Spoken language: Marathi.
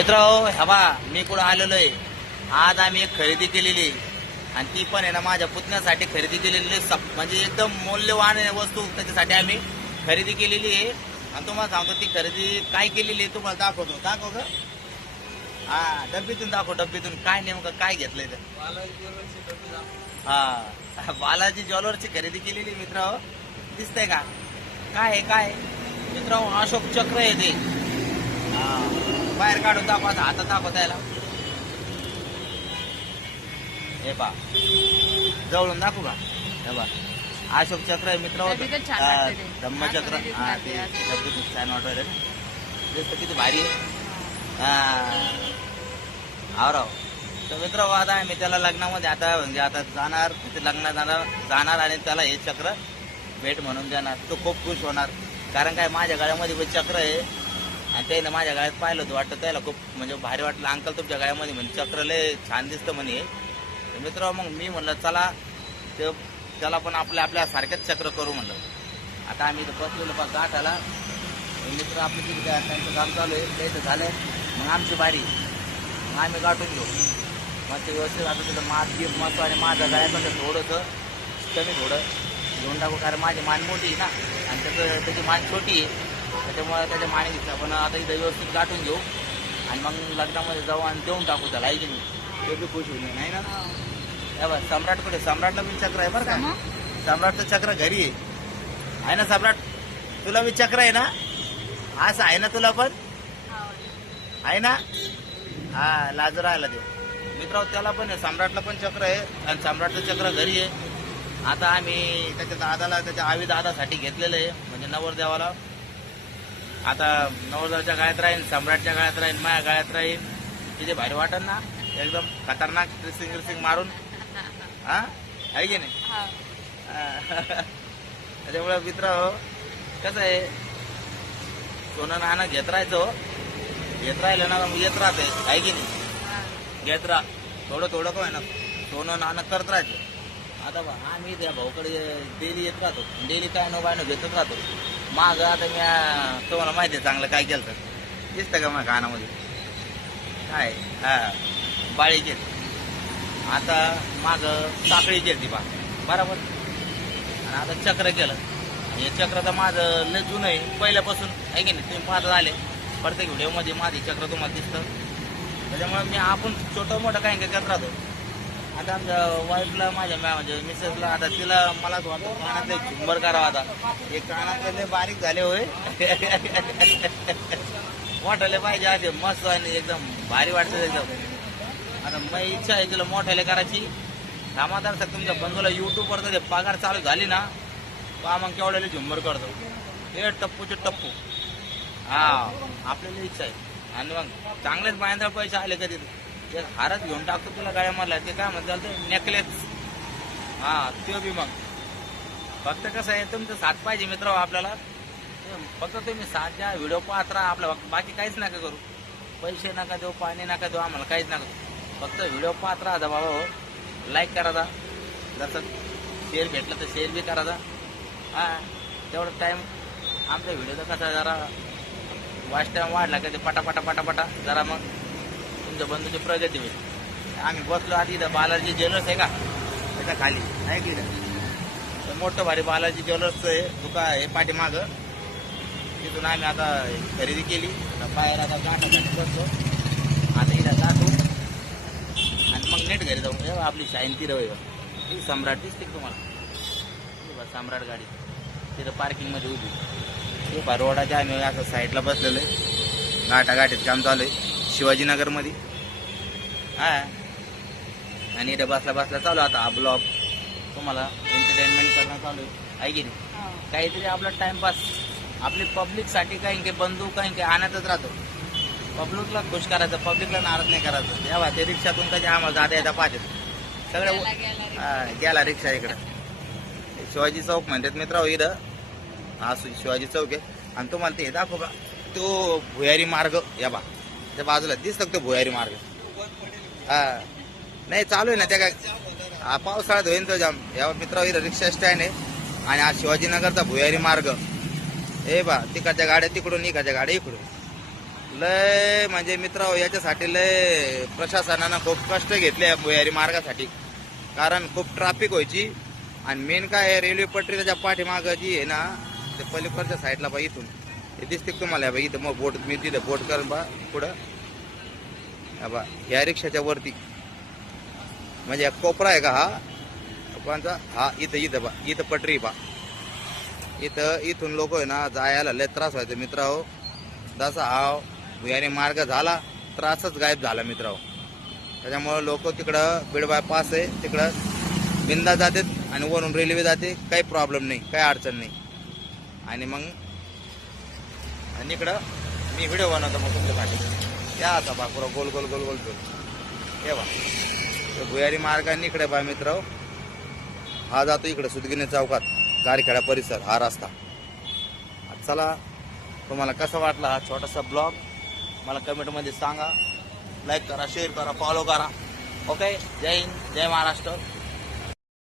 मित्रांनो हवा मी कुठं आलेलो आहे. आज आम्ही एक खरेदी केलेली आणि ती पण आहे ना माझ्या पुतण्यासाठी खरेदी केलेली म्हणजे एकदम मौल्यवान वस्तू त्याच्यासाठी आम्ही खरेदी केलेली आहे. आणि तुम्हाला सांगतो ती खरेदी काय केलेली आहे तुम्हाला दाखवतो. दाखव ग. हा डब्बीतून दाखव. डब्बीतून काय नेमकं काय घेतलंय ते. हा बालाजी ज्वेलर्सची खरेदी केलेली मित्रांनो. दिसतंय का काय आहे काय मित्रांनो. अशोक चक्र आहे ते. बाहेर काढून दाखवायचं हातात दाखवता यायला. हे पा जवळून दाखवू का. हे बा अशोक चक्र आहे मित्रांनो. धम्मचक्र. हा ते डब्बी खूप छान वाटत दिसतं किती भारी आहे. राव तर मित्र आता आहे मी त्याला लग्नामध्ये आता म्हणजे आता जाणार तिथे लग्नात जाणार आणि त्याला हे चक्र भेट म्हणून देणार. तो खूप खुश होणार कारण काय माझ्या गळ्यामध्ये पण चक्र आहे आणि त्यानं माझ्या गळ्यात पाहिलं होतं वाटतं त्याला खूप म्हणजे भारी वाटलं. अंकल तुमच्या गळ्यामध्ये म्हणजे चक्र लय छान दिसतं म्हणे. मित्र मग मी म्हणलं चला ते त्याला पण आपल्या सारख्याच चक्र करू म्हणलं. आता आम्ही इथं बसलेलो पण गाठ आला मित्र आपली किती काय त्यांचं काम चालू आहे त्याचं झालं मग आमची बारी मग आम्ही गाठून घेऊ. मग ते व्यवस्थित आता तिथं मस्त आणि माझ्या गळ्यामध्ये थोडंसं कमी थोडं घेऊन टाकू कारण माझी मान मोठी आहे ना आणि त्याची मान छोटी आहे त्याच्यामुळे त्याच्या माने दिसतं. पण आता इथं व्यवस्थित गाठून घेऊ आणि मग लग्नामध्ये जाऊ आणि देऊन टाकू त्याला आहे की नाही. ते बी खुश होईल नाही ना. बरं सम्राट कुठे. सम्राटला बी चक्र आहे बरं का. सम्राटचं चक्र घरी आहे ना. सम्राट तुला बी चक्र आहे ना. असं आहे ना तुला पण आहे ना. हा लाज राहिला ते मित्र त्याला पण आहे. सम्राटला पण चक्र आहे आणि सम्राटचं चक्र घरी आहे. आता आम्ही त्याच्या दादाला त्याच्या आवी दादासाठी घेतलेलं आहे म्हणजे नवरदेवाला. आता नवरदेवाच्या गळ्यात राहील सम्राटच्या गळ्यात राहील माझ्या गळ्यात राहील. तिथे भारी वाटत ना एकदम खतरनाक ड्रेसिंग मारून. हा आहे की नाही. त्याच्यामुळे मित्र कसं आहे सोनं नाणं घेत राहिलं ना मग येत राहते आहे की नाही. घेत राहा थोडं काय ना सोनं नाणं करत राहायचं. आता बा आम्ही त्या भाऊकडे डेली येत राहतो. डेली काय नो घेतच राहतो. माग आता मी तुम्हाला माहिती आहे चांगलं काय केलं तर दिसतं का माझ्या कानामध्ये काय. हा बाळीचे आता माग साखळीची ती बा बरोबर. आणि आता चक्र केलं. हे चक्र तर माझं लय जुनं आहे पहिल्यापासून आहे की नाही. तुम्ही पाहत आले प्रत्येक व्हिडिओमध्ये माझी चक्र तुम्हाला दिसतं. त्याच्यामुळे मी आपण छोटं मोठं काही करत राहतो. आता आमच्या वाईफला माझ्या म्हणजे मिसेसला आता तिला मला वाटतं कानातले झुंबर करावा. आता हे कानातले बारीक झाले होय मोठाले पाहिजे असे मस्त आणि एकदम भारी वाटतं एकदम. आता मग इच्छा आहे तिला मोठ्याले करायची. कामादार सर तुमच्या बंधूला युट्यूबवर ते पगार चालू झाली ना पहा मग केवढ्याला झुंबर करतो. हे टप्पूचे टप्पू. हा आपल्याला इच्छा आहे. आणि मग चांगलेच बायांना पैसे आले कधी एक हारच घेऊन टाकतो तुला गाड्यामधला. ते काय म्हणतात ते नेकलेस. हा ते बी मग फक्त कसं आहे तुमचं साथ पाहिजे मित्र आपल्याला. फक्त तुम्ही साथ द्या व्हिडिओ पाहत राहा आपला बाकी काहीच नका करू. पैसे नका देऊ पाणी नका देऊ आम्हाला काहीच नका. फक्त व्हिडिओ पाहत राहा बाबा हो. लाईक करायचा जसं शेअर भेटलं तर शेअर बी करायचा. हा तेवढं टाईम आमच्या व्हिडिओचा कसा जरा वॉच टाईम वाढला का ते पटापटा जरा मग तुमच्या बंधूची प्रगती होईल. आम्ही बसलो आधी इथं बालाजी ज्वेलर्स आहे का त्याच्या खाली आहे की तर मोठं भारी बालाजी ज्वेलर्सचं आहे दुकान आहे पाठीमागं. तिथून आम्ही आता खरेदी केली. बाहेर आता गाठा बसतो. आता इथं गाठू आणि मग नेट घरी जाऊ. आपली शायंती रवी सम्राट दिसते तुम्हाला. सम्राट गाडी तिथं पार्किंगमध्ये उभी. ते रोडाच्या आम्ही असं साईडला बसलेलो आहे. गाठागाठीत काम चालू आहे शिवाजीनगरमध्ये. हा आणि इथं बसला चालू आता हा ब्लॉग तुम्हाला एंटरटेनमेंट करणं चालू आहे की नाही. काहीतरी आपला टाइमपास आपली पब्लिकसाठी काही बंधू काही आणतच राहतो. पब्लिकला खुश करायचं पब्लिकला नाराज नाही करायचं. तेव्हा ते रिक्षातून कधी आम्हाला जाता येता पाहते सगळं गेला रिक्षा इकडं शिवाजी चौक म्हणतात मित्र इथं. हा शिवाजी चौक आहे आणि तुम्हाला ते दाखव बा तो भुयारी मार्ग या बा त्या बाजूला दिसतं तो भुयारी मार्ग. हा नाही चालू आहे ना त्या काय पावसाळ्यात होईल तो जाम. या मित्र इथं रिक्षा स्टँड आहे आणि हा शिवाजीनगरचा भुयारी मार्ग. हे बा तिकडच्या गाड्या तिकडून इकडच्या गाड्या इकडून लय म्हणजे मित्र याच्यासाठी लय प्रशासनानं खूप कष्ट घेतले या भुयारी मार्गासाठी, कारण खूप ट्रॅफिक व्हायची. आणि मेन काय आहे, रेल्वे पटरी त्याच्या पाठीमागं जी आहे ना, ते पलीकडच्या साईडला बा इथून हे दिसते तुम्हाला बा, इथं मग बोट मी तिथं बोट करून बा पुढं बा ह्या रिक्षाच्या वरती म्हणजे एक कोपरा आहे का हा कोणचा, हा इथं इथं बा इथं पटरी बा, इथून लोक आहे ना जायला लय त्रास व्हायचा मित्रांनो. जसा हा भुयारी मार्ग झाला त्रासच गायब झाला मित्रांनो. त्याच्यामुळे लोक तिकडं बीड बायपास आहे तिकडं बिंदा जातात आणि वरून रेल्वे जाते, काही प्रॉब्लेम नाही, काही अडचण नाही. आणि मग आणि इकडं मी व्हिडिओ बनवतो मग तुमच्यासाठी या आता बा पुरा गोल गोल गोल गोल गोल हे बा भुयारी मार्गाने इकडे बा मित्रांनो, हा जातो इकडे सुदगिने चौकात कारखेडा परिसर हा रस्ता. चला तुम्हाला कसा वाटला हा छोटासा ब्लॉग मला कमेंटमध्ये सांगा. लाईक करा, शेअर करा, फॉलो करा. ओके, जय हिंद, जय महाराष्ट्र.